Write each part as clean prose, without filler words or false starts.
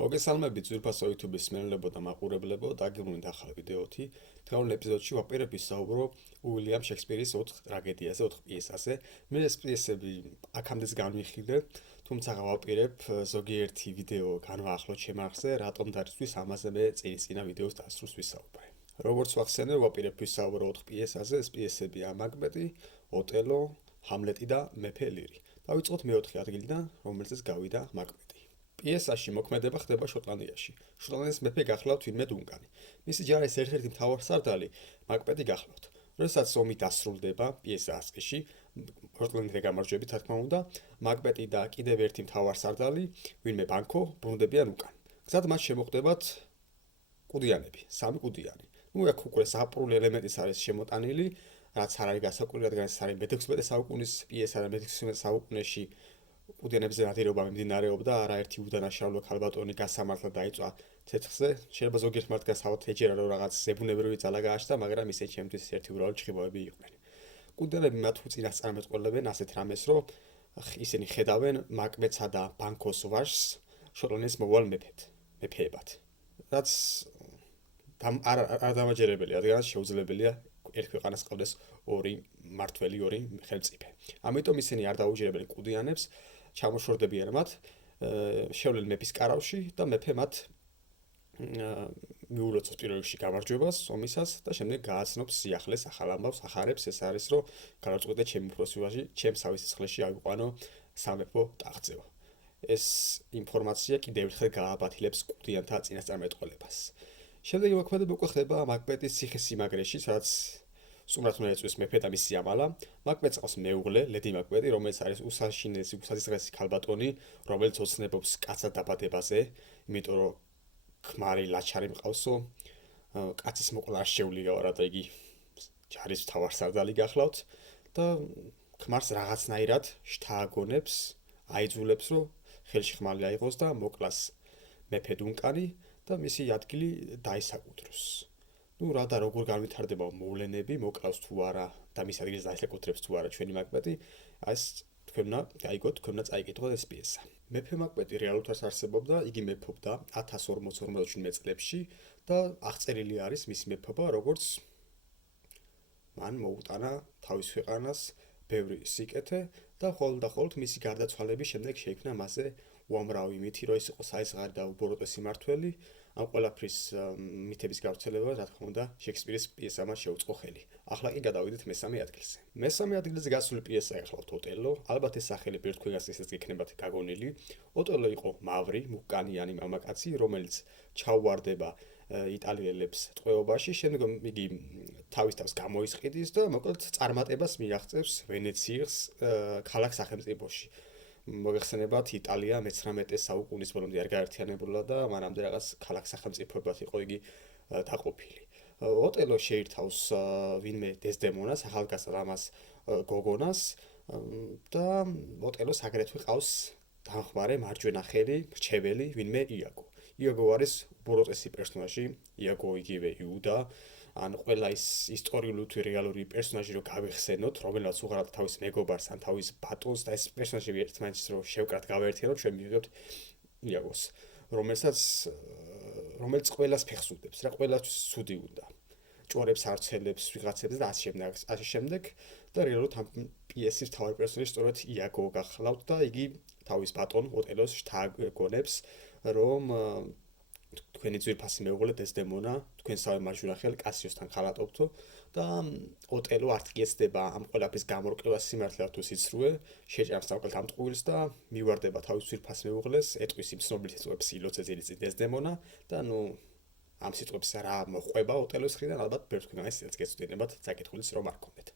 მოგესალმებით ძვირფასო YouTube-ის მსმენელებო და მაყურებლებო, დაგეგმვით ახალ ვიდეოთი. დღევანდელ ეპიზოდში ვაპირებ ვისაუბრო უილიამ შექსპირის 4 ტრაგედიაზე, 4 პიესაზე. მე ეს პიესები აქამდეც განვიხილე, თუმცა ვაპირებ ზოგიერთი ვიდეო განვაახლოთ ჩემ არხზე, რატომ დარისთვის ამაზე მე წინა ვიდეოს დასრულს ვისაუბრე. როგორც ვახსენე, ვაპირებ ვისაუბრო 4 პიესაზე, ეს პიესებია მაკბეტი, ოტელო, ჰამლეტი და მეფე ლირი. დავიწყოთ მეოთხე ადგილიდან, რომელზეც გავიდა მაკბეტი. პიესაში მოქმედება ხდება შოტლანდიაში. შოტლანდიის მეფე გახლავთ ვინმე დუნკანი. მისი ჯარის ერთ-ერთი მთავარსარდალი მაკბეტი გახლავთ. როდესაც ომი დასრულდება პიესა ასკიში, შოტლანდიელი გამარჯვებით, რა თქმა უნდა, მაკბეტი და კიდევ ერთი მთავარსარდალი, ვინმე ბანკო, ბრუნდებიან უკან. გზად მათ შემოხვდებათ კუდიანები, სამი კუდიანი. აქ უკვე ზაფხული ელემენტის არის შემოტანილი, რაც არ არის გასაკვირი, რადგან ეს არის მე-16 საუკუნის პიესა და მე-16 საუკუნეში კუდიანებზე ნადირობა მიმდინარეობდა, არაერთი უდანაშაულო ქალბატონი გასამართლად დაიწვა ცეცხლზე. შეიძლება ზოგიერთ მათგანს ავთ ეჯერა რომ რაღაც ზებუნებრივი ძალა გააჩნდა, მაგრამ ისინი ჩემთვის ერთი უბრალოდ ჭხიბავები იყვნენ. კუდიანები მათ უწინასწარმეტყველებენ ასეთ რამეს, რომ ისინი ხედავენ მაკბეტსა და ბანკოს ვაჟს შოტლანდიის მოვალ მეფეებად. რაც არ დამაჯერებელია, რადგან შეუძლებელია ერთ ქვეყანას ყავდეს ორი მართველი, ორი ხელმწიფე. ამიტომ ისინი არ დაუჯერებენ კუდიანებს, ჩამოშორდებიან მათ, შევლენ მეფის კარავში და მეფე მათ მიულოცავს პირველ რიგში გამარჯვებას ომისას და შემდეგ გააცნობს სიახლეს, ახალ ამბავს ახარებს, ეს არის რომ გადაწყვეტე ჩემი უფროსი ვაჟი, ჩემს თავის სისხლში ავიყვანო სამეფო ტახტზეო. ეს ინფორმაცია კიდევ ერთხელ გააბათილებს კუდიანთა წინასწარმეტყველებას. შემდეგ მოქმედება უკვე ხდება მაკბეტის ციხესიმაგრეში, სადაც სტუმრად უნდა ეწვიოს მეფე და მისი ამალა. მაკბეტს ყავს მეუღლე, ლედი მაკბეტი, რომელიც არის უსაშინესი, უსაზღრესი ქალბატონი, რომელიც ოცნებობს კაცად დაბადებაზე, იმიტომ რომ ქმარი ლაჩარი მყავსო, კაცის მოყლა არ შეუძლია რა და იგი ჯარის მთავარსარდალი გახლავთ და ქმარს რაღაცნაირად შთააგონებს, აიძულებს, რომ ხელში ხმალი აიღოს და მოკლას მეფე დუნკანი და მისი ადგილი დაისაკუთროს. რა და როგორ განვითარდება მოვლენები, მოკლავს თუ არა და მის ადგილს დაისაკუთრებს თუ არა ჩვენი მაკბეტი, ეს თქვენ უნდა გაიგოთ, თქვენ უნდა წაიკითხოთ ეს პიესა. მეფე მაკბეტი რეალურად არსებობდა, იგი მეფობდა 1047 წლებში და აღწერილი არის მისი მეფობა, როგორც მან მოუტანა თავის ქვეყანას ბევრი სიკეთე და ხოლმე მისი გარდაცვალების შემდეგ შეიქმნა მასზე უამრავი მითი, რომ ის იყო საიზღარი და უბოროტესი მმართველი. ამ ყველაფრის მითების გავრცელება, რა თქმა უნდა, შექსპირის პიესამ შეუწყო ხელი. ახლა კი გადავიდეთ მესამე ადგილზე. მესამე ადგილზე გასული პიესა ახლავთ ოტელო. ალბათ ეს სახელი ერთ თქვენგანს ისეც გიქნებათ გაგონილი. ოტელო იყო მავრი, მუკანიანი მამაკაცი, რომელიც ჩაუვარდება იტალიელებს ტყვეობაში, შემდგომ იგი თავის თავს გამოისყიდის და მოკლედ წარმატებას მიაღწევს ვენეციის ქალაქ სახელმწიფოში. მოგეხსენებათ, იტალია მე-19 საუკუნის ბოლომდე არ გაერთიანებულა და მანამდე რაღაც ქალაქ სახელმწიფოებად იყო იგი დაყოფილი. ოტელო შეირთავს ვინმე დეზდემონას, ახალგაზრდა ამას გოგონას და ოტელოს აგრეთვე ყავს დამხმარე მარჯვენა ხელი, მრჩეველი, ვინმე იაგო. იაგო არის უბოროტესი პერსონაჟი, იაგო იგივე იუდა, ან ყველა ის ისტორიული თუ რეალური პერსონაჟი რო გავიხსენოთ, რომელსაც უღალატ თავის მეგობარს ან თავის ბატონს და ეს პერსონაჟები ერთმანეთს რო შევკრათ გავაერთიანოთ, ჩვენ მივიღებთ იაგოს, რომელიც ყველას ფეხს უდებს, რა ყველასთვის ცუდი უნდა. ჭორებს არცელებს, ვიღაცებს და ასე შემდეგ და რეალურად ამ პიესის მთავარი პერსონაჟი სწორედ იაგო გახლავთ და იგი თავის ბატონ ოტელოს შთააგონებს, რომ თქვენი ძვირფასი მეუღლე დეზდემონა თქვენსავე მარჯვენა ხელ კასიოსთან ხალატობთო და ოტელო არ ტკიեցდება ამ ყველაფრის გამორკვევას სიმართლეა თუ სიცრუე, შეჭამს თავკალთ ამ ტყუილს და მივარდება თავის ძვირფას მეუღლეს, ეტყვის იმ ცნობილ სიტყვებს ილოცე ძილიწი დეზდემონა და ამ სიტყვებს რა მოყვება ოტელოს მხრიდან, ალბათ ბევრ თქვენ ისიც გეცდენებათ საკითხulis რომ არ გქონდეთ.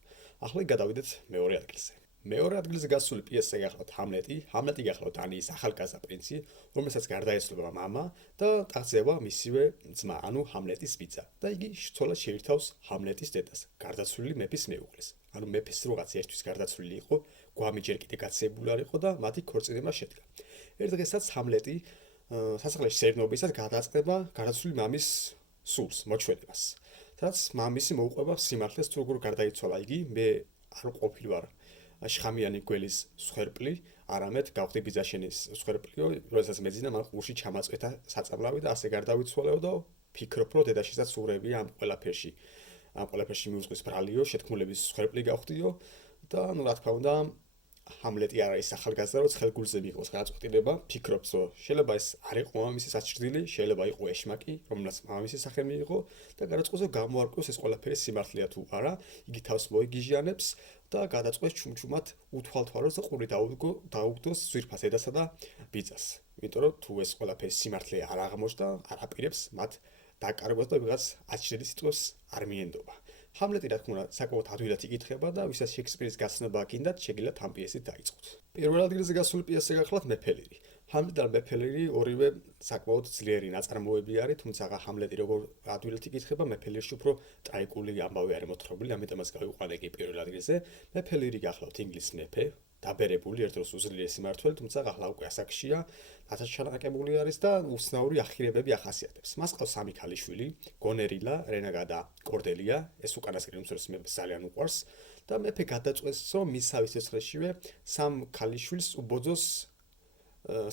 ახლა გადავიდეთ მეორე ადგილზე. მეორე ადგილზე გასული პიესა გახლავთ ჰამლეტი. ჰამლეტი გახლავთ დანიის ახალგაზრდა პრინცი, რომელსაც გარდაეცვალა მამა და ტახტზევა მისივე ძმა, ანუ ჰამლეტის ბიძა და იგი ცოლად შეირთავს ჰამლეტის დედას, გარდაცვლილი მეფის მეუღლეს. ანუ მეფის რაღაც ერთვის გარდაცვლილი იყო, გვამი ჯერ კიდე გაცილებული არ იყო და მათი ქორწინება შედგა. ერთ დღესაც ჰამლეტი სასახლეში სერნობისას გადაწყდება გარდაცვლილი მამის სულს, მოჩვენებას. სადაც მამისი მოუყვება სიმართლეს თუ როგორ გარდაიცვალა იგი, მე არ ყოფილი ვარ შხამიანი გველის სხერპლი, არამედ გავხდი ბიძაშენის მსხვერპლიო, როდესაც მეძინა მან ყურში ჩამაწვეთა საწამლავი და ასე გარდავიცვალეო და ფიქრობ, რომ დედაშისაც ურევია ამ ყველაფერში მიუძღვის ბრალიო, შეთქმულების მსხვერპლი გავხდიო და ნუ რა თქმა უნდა ჰამლეტი არ არის ახალგაზრდა, რომ ცხელგულზე მიიღოს გადაწყვეტილება, ფიქრობს, რომ შეიძლება ეს არ იყო მამამისის საჭრილი, შეიძლება იყო ეშმაკი, რომელსაც მამამისის სახე მიიღო და გადაწყვეტს, რომ გამოარკვევს ეს ყველაფერი სიმართლეა თუ არა, იგი თავს მოიგიჟიანებს და გადაწყვეტს ჩუმჩუმად უთვალთვალოს და ყური დაუგდოს ძვირფას დედასა და ბიძას. იმიტომ რომ თუ ეს ყველაფერი სიმართლე არ აღმოჩნდა, არ აპირებს მათ დაკარგვას და ვიღაც აჩრდილი სიტყვებს არ მიენდობა. ჰამლეტი რა თქმა უნდა საკმაოდ ადვილად იკითხება და ვისაც შექსპირის გაცნობა გინდათ, შეგიძლიათ ამ პიესით დაიწყოთ. პირველ ადგილზე გასული პიესზე გახლავთ მეფელირი. ჰამლეტი და მეფელირი ორივე საკმაოდ ძლიერი ნაწარმოები არის, თუმცა ჰამლეტი როგორ ადვილად იკითხება, მეფელირში უფრო ტრაიკული ამბავი არის მოთხრობილი, ამიტომაც გავიყვანე კი პირველ ადგილზე. მეფელირი გახლავთ ინგლისის მეფე, დაბერებული ერთ დროს უძლიერესი მმართველი, თუმცა ახლა უკვე ასაკშია, დაწჩანაკებული არის და უცნაური ახირებები ახასიათებს. მას ყავს სამი ქალიშვილი, გონერილა, რენაგა და კორდელია, ეს უკანასკნელი უმცროსი მეფე ძალიან უყვარს და მეფე გადაწყვეტს, რომ მისავე სიცოცხლეშივე სამ ქალიშვილს უბოძოს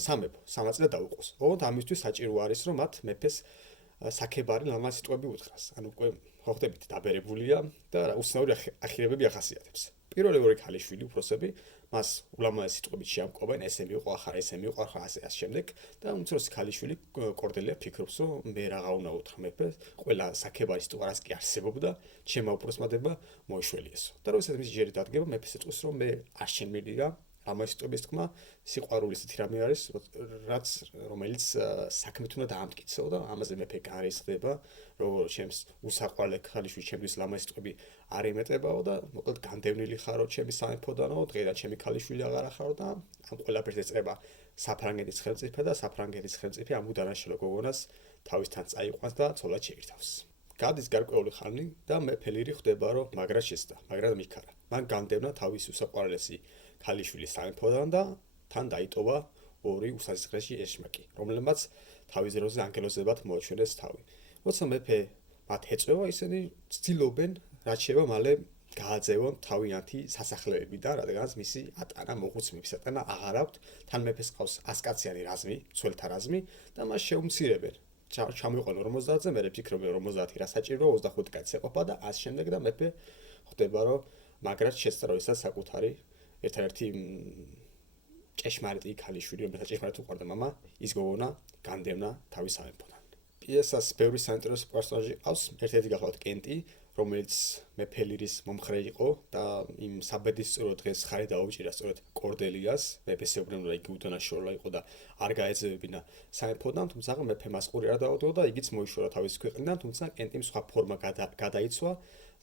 სამეფო, სამაწილად დაუყოს. ოღონდ ამისთვის საჭირო არის, რომ მათ მეფეს საქებარი ლამაზ სიტყვები უთხრას. ანუ უკვე ხვდებით, დაბერებულია და უცნაური ახირებები ახასიათებს. პირველი ორი ქალიშვილი უფროსები მას ულამაზ სიტყვებით შეამკობენ, ესე მიყვარხარ, ესე მიყვარხარ, ასე შემდეგ და უმცროსი ქალიშვილი კორდელია ფიქრობს, რომ მე რაღა უნდა უთხრა მეფეს, ყველა საქებარი სიტყვა რაც კი არსებობდა, ჩემმა უფროსმადებმა მოიშველიესო. და როდესაც მისი ჯერი დადგება, მეფეს ეტყვის, რომ მე არ შემიძლია ამას სიტყვების თქმა, სიყვარულის თი რამე არის, რომელიც საქმეთ უნდა დაამტკიცო და ამაზე მეფე გარისხდება, როგორ ჩემს უსაყვარლე ქალიშვილი ჩემთვის ლამაზ სიტყვები არ ემეტებაო და მოკლედ განდევნილი ხარო ჩემი სამეფოდანო, დღეიდან ჩემი ქალიშვილი აღარ ახარო და ამ ყველაფერს ეწება საფრანგეთის ხელმწიფე და საფრანგეთის ხელმწიფე ამ უდანაშაულო გოგონას თავისთან წაიყვანს და ცოლად შეირთავს. გადის გარკვეული ხანი და მეფელირი ხვდება, რომ მაგრად შეცდა, მაგრამ მიქარა. მან განდევნა თავისი უსაყვარლესი ქალიშვილი სამეფოდან და თან დაიტოვა ორი უსასწრესი ეშმაკი, რომლებმაც თავის დროზე ანგელოზებად მოაჩვენეს თავი. როცა მეფე მათ ეწევა, ისინი ცდილობენ, რაც შეიძლება მალე გააძევონ თავიანთი სასახლეებიდან, რადგანაც მისი ატანა მოხუცმების ატანა აღარ აქვთ, თან მეფეს ყავს 100-კაციანი რაზმი, მცველთა რაზმი და მას შეუმცირებენ. ჩამოიყვანო 50-ზე, მე ფიქრობენ 50 რა საჭირო, 25 კაცი ეყოფა და ამ შემდეგ და მეფე ხვდება, რომ მაგრად შეცდა, როდესაც საკუთარი ერთადერთი ჭეშმარიტი ქალიშვილი, რომელსაც ჭეშმარიტ უყვარდა მამა, ის გოგონა განდევნა თავის სამეფოდან. პიესას ბევრი საინტერესო პერსონაჟი ყავს, ერთ-ერთი გახლავთ კენტი, რომელიც მეფელირის მომხრე იყო და იმ საბედისწერო დღეს ხარი დაუჭირა სწორედ კორდელიას, მეფეს ეუბნება, იგი უდანაშაულო იყო და არ გაეძევებინა სამეფოდან, თუმცა მეფე მას ყური არ დაუდო და igიც მოიშორა თავის ქვეყნიდან, თუმცა კენტიმ სხვა ფორმა გადაიცვა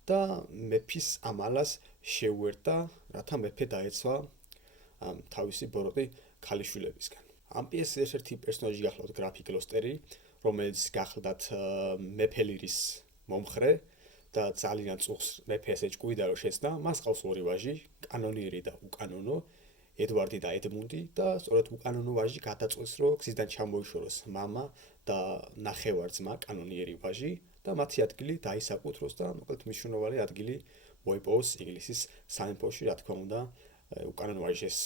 და მეფის ამალას შეუერთდა, რათა მეფე დაეცვა თავისი ბოროტი ქალიშვილებისგან. ამ პიესის ერთ-ერთი პერსონაჟი გახლავთ გრაფი გლოსტერი, რომელიც გახლდათ მეფელირის მომხრე და ძალიან წუხს მეფეს ეჭკვიდა, რომ შეცდა. მას ყავს ორი ვაჟი, კანონიერი და უკანონო, ედვარდი და ედმუნდი და სწორედ უკანონო ვაჟი გადაწყვეტს, რომ გზიდან ჩამოიშოროს მამა და ნახევარ-ძმა კანონიერი ვაჟი და მათი ადგილი დაისაკუთროს და მოკლედ მნიშვნელოვანი ადგილი მოიპოვოს ინგლისის სამეფოში, რა თქმა უნდა, უკანონო ვაჟის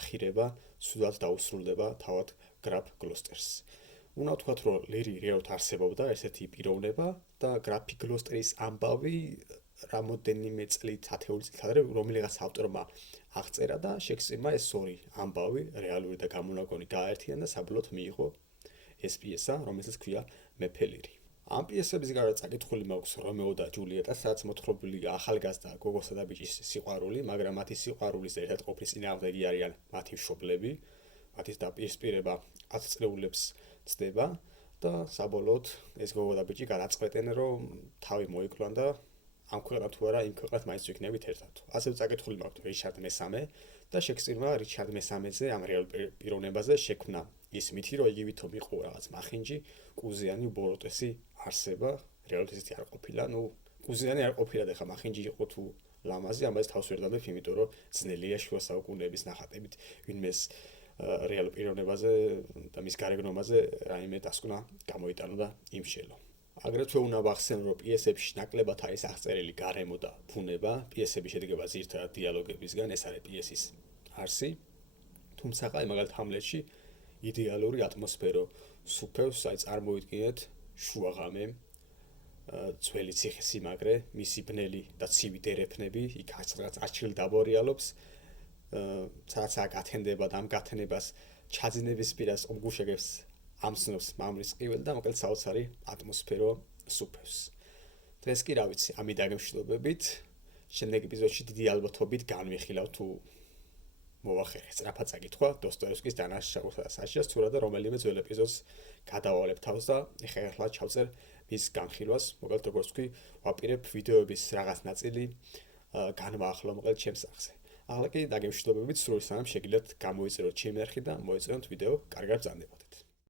ახირება სულად დაუსრულდება თავად გრაფ გლოსტერს. უნდა ვთქვათ, რომ ლირი რეალურად არსებობდა ესეთი პიროვნება და გრაფი გლოსტერის ამბავი რამოდენიმე წლით, ათეული წლით ადრე რომელიღაც ავტორმა აღწერა და შექსპირმა ეს ორი ამბავი, რეალური და გამონაგონი გააერთიანა და საბოლოოდ მიიღო ეს პიესა, რომელსაც ქვია მეფელირი. ამ პიესების გარდა წაკითხული მაქვს რომეო და ჯულიეტა, სადაც მოთხრობილია ახალგაზრდა გოგოსა და ბიჭის სიყვარული, მაგრამ მათი სიყვარულის ერთად ყოფნის წინააღმდეგი არიან მათი მშობლები, მათი დაპირისპირება 10 წლეულებს ცდება და საბოლოოდ ეს გოგო და ბიჭი გადაწყვეტენ, რომ თავი მოიკლან და ამ ქვეყნად თუ არა იმ ქვეყნად მაინც ვიქნებით ერთად. ასე წაკითხული მაქვს რიჩარდ მესამე და შექსპირმა რიჩარდ მესამეზე ამ რეალ პიროვნებაზე შექმნა ის მითი, რომ იგი ვითომ იყო რაღაც მახინჯი, კუზიანი ბოროტესი არსება, რეალურად ესეთი არ ყოფილა, კუზიანი არ ყოფილა და ხა მახინჯი იყო თუ ლამაზი, ამაზე თავს ვერ დამებ, იმიტომ რომ ძნელია შუა საუკუნეების ნახატებით ვინმეს რეალ პიროვნებაზე და მის გარეგნობაზე რაიმე დასკვნა გამოიტანო და იმშელო. აგრეთვე უნდა ვახსენო, რომ პიესებში ნაკლებად არის აღწერილი გარემო და ბუნება, პიესები შედგება ძირითადად დიალოგებისგან, ეს არის პიესის არსი. თუ თუმცა აი მაგალითად ჰამლეტში იდეალური ატმოსფერო სუფევს, აი წარმოიდგინეთ შუაღამე, ძველი ციხესიმაგრე, მისი ბნელი და ცივი დერეფნები, იქ რაღაც არჩილ დაბორიალობს, ცაცაა გათენდება და ამ გათენებას ჩაძინების პირას ომგუშეგებს ამსნობს მამრის ყიվել და მოკლედ საოცარი ატმოსფერო სუფევს. დღეს კი რა ვიცი, ამით დაგემშვიდობებით. შემდეგ ეპიზოდში დიდი ალბათობით განვიხილავ თუ მოახერხე სწრაფად წაკითხვა დოსტოევსკის დანაშაულს თუ რა და რომელიმე ძველ ეპიზოდს გადავალებ თავს და ეხლა ჩავწერ მის განხილვას, მოკლედ როგორც თქვი, ვაპირებ ვიდეოების რაღაც ნაწილი განვაახლო მოკლედ ჩემს სახზე. ახლა კი დაგემშვიდობებით სრული სანამ შეგიძლიათ გამოიწეროთ ჩემი არხი და მოეწეროთ ვიდეო, კარგად ბრძანდებოდეთ.